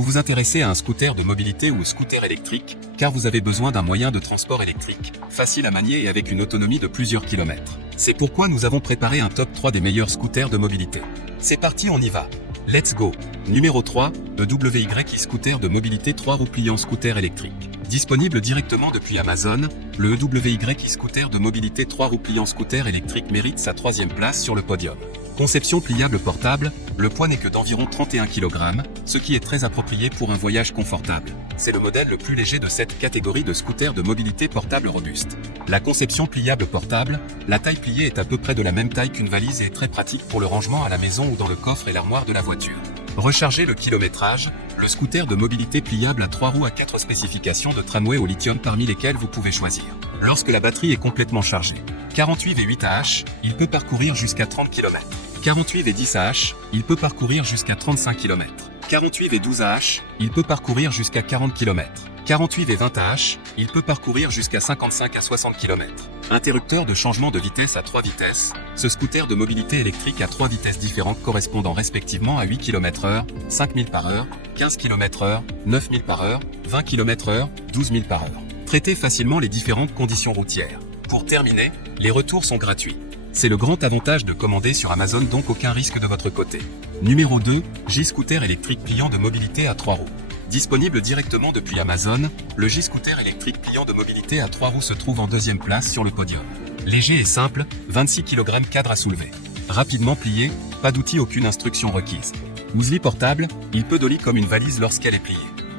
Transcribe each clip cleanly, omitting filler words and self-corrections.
Vous vous intéressez à un scooter de mobilité ou scooter électrique, car vous avez besoin d'un moyen de transport électrique, facile à manier et avec une autonomie de plusieurs kilomètres. C'est pourquoi nous avons préparé un top 3 des meilleurs scooters de mobilité. C'est parti, on y va. Let's go. Numéro 3, EWY e-scooter de mobilité 3 roues pliant scooter électrique. Disponible directement depuis Amazon, le EWY e-scooter de mobilité 3 roues pliant scooter électrique mérite sa 3e place sur le podium. Conception pliable portable, le poids n'est que d'environ 31 kg, ce qui est très approprié pour un voyage confortable. C'est le modèle le plus léger de cette catégorie de scooters de mobilité portable robuste. La conception pliable portable, la taille pliée est à peu près de la même taille qu'une valise et est très pratique pour le rangement à la maison ou dans le coffre et l'armoire de la voiture. Recharger le kilométrage, le scooter de mobilité pliable a 3 roues à 4 spécifications de tramway au lithium parmi lesquelles vous pouvez choisir. Lorsque la batterie est complètement chargée, 48 V 8 Ah, il peut parcourir jusqu'à 30 km. 48 V 10 Ah, il peut parcourir jusqu'à 35 km. 48 V 12 Ah, il peut parcourir jusqu'à 40 km. 48 V 20 Ah, il peut parcourir jusqu'à 55 à 60 km. Interrupteur de changement de vitesse à 3 vitesses, ce scooter de mobilité électrique à 3 vitesses différentes correspondant respectivement à 8 km/h, 5000 par heure, 15 km/h, 9000 par heure, 20 km/h, 12000 par heure. Traitez facilement les différentes conditions routières. Pour terminer, les retours sont gratuits. C'est le grand avantage de commander sur Amazon, donc aucun risque de votre côté. Numéro 2, J-Scooter électrique pliant de mobilité à 3 roues. Disponible directement depuis Amazon, le J-Scooter électrique pliant de mobilité à 3 roues se trouve en 2e place sur le podium. Léger et simple, 26 kg cadre à soulever. Rapidement plié, pas d'outil, aucune instruction requise. Muesli portable, il peut dolly comme une valise lorsqu'elle est pliée.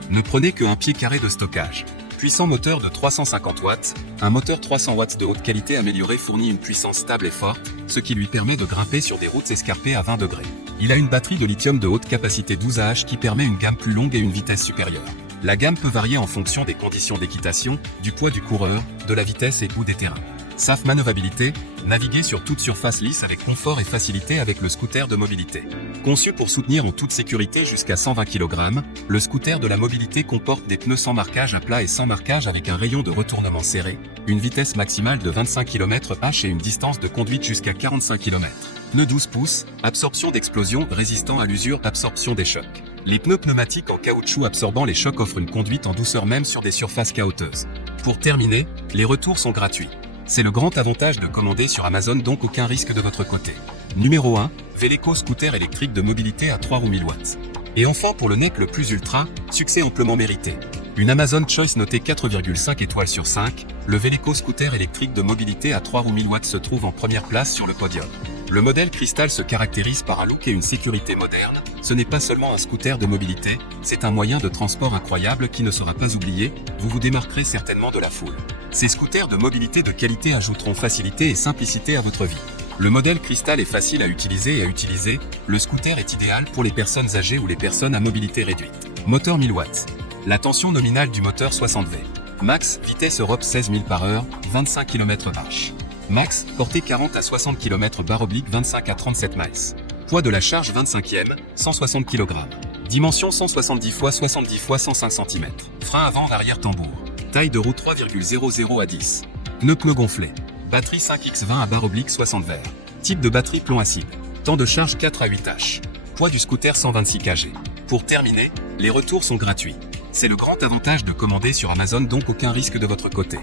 Ne prenez qu'un pied carré de stockage. Puissant moteur de 350 watts, un moteur 300 watts de haute qualité améliorée fournit une puissance stable et forte, ce qui lui permet de grimper sur des routes escarpées à 20 degrés. Il a une batterie de lithium de haute capacité 12 Ah qui permet une gamme plus longue et une vitesse supérieure. La gamme peut varier en fonction des conditions d'équitation, du poids du coureur, de la vitesse et ou des terrains. SAF manœuvrabilité, naviguer sur toute surface lisse avec confort et facilité avec le scooter de mobilité. Conçu pour soutenir en toute sécurité jusqu'à 120 kg, le scooter de la mobilité comporte des pneus sans marquage à plat et sans marquage avec un rayon de retournement serré, une vitesse maximale de 25 km/h et une distance de conduite jusqu'à 45 km. Pneus 12 pouces, absorption d'explosion, résistant à l'usure, absorption des chocs. Les pneus pneumatiques en caoutchouc absorbant les chocs offrent une conduite en douceur même sur des surfaces caouteuses. Pour terminer, les retours sont gratuits. C'est le grand avantage de commander sur Amazon, donc aucun risque de votre côté. Numéro 1, Veleco scooter électrique de mobilité à 3 roues 1000 watts. Et enfin pour le NEC le plus ultra, succès amplement mérité. Une Amazon Choice notée 4,5 étoiles sur 5, le Veleco scooter électrique de mobilité à 3 roues 1000 watts se trouve en première place sur le podium. Le modèle Crystal se caractérise par un look et une sécurité moderne. Ce n'est pas seulement un scooter de mobilité, c'est un moyen de transport incroyable qui ne sera pas oublié, vous vous démarquerez certainement de la foule. Ces scooters de mobilité de qualité ajouteront facilité et simplicité à votre vie. Le modèle Crystal est facile à utiliser le scooter est idéal pour les personnes âgées ou les personnes à mobilité réduite. Moteur 1000 watts. La tension nominale du moteur 60 V. Max, vitesse Europe 16 000 par heure, 25 km/h. Max, portée 40 à 60 km/25 à 37 miles. Poids de la charge 25e, 160 kg. Dimension 170 x 70 x 105 cm. Frein avant arrière tambour. Taille de roue 3,00 à 10. Pneus gonflés. Batterie 5X20 à /60 V. Type de batterie plomb acide. Temps de charge 4 à 8 H. Poids du scooter 126 kg. Pour terminer, les retours sont gratuits. C'est le grand avantage de commander sur Amazon, donc aucun risque de votre côté.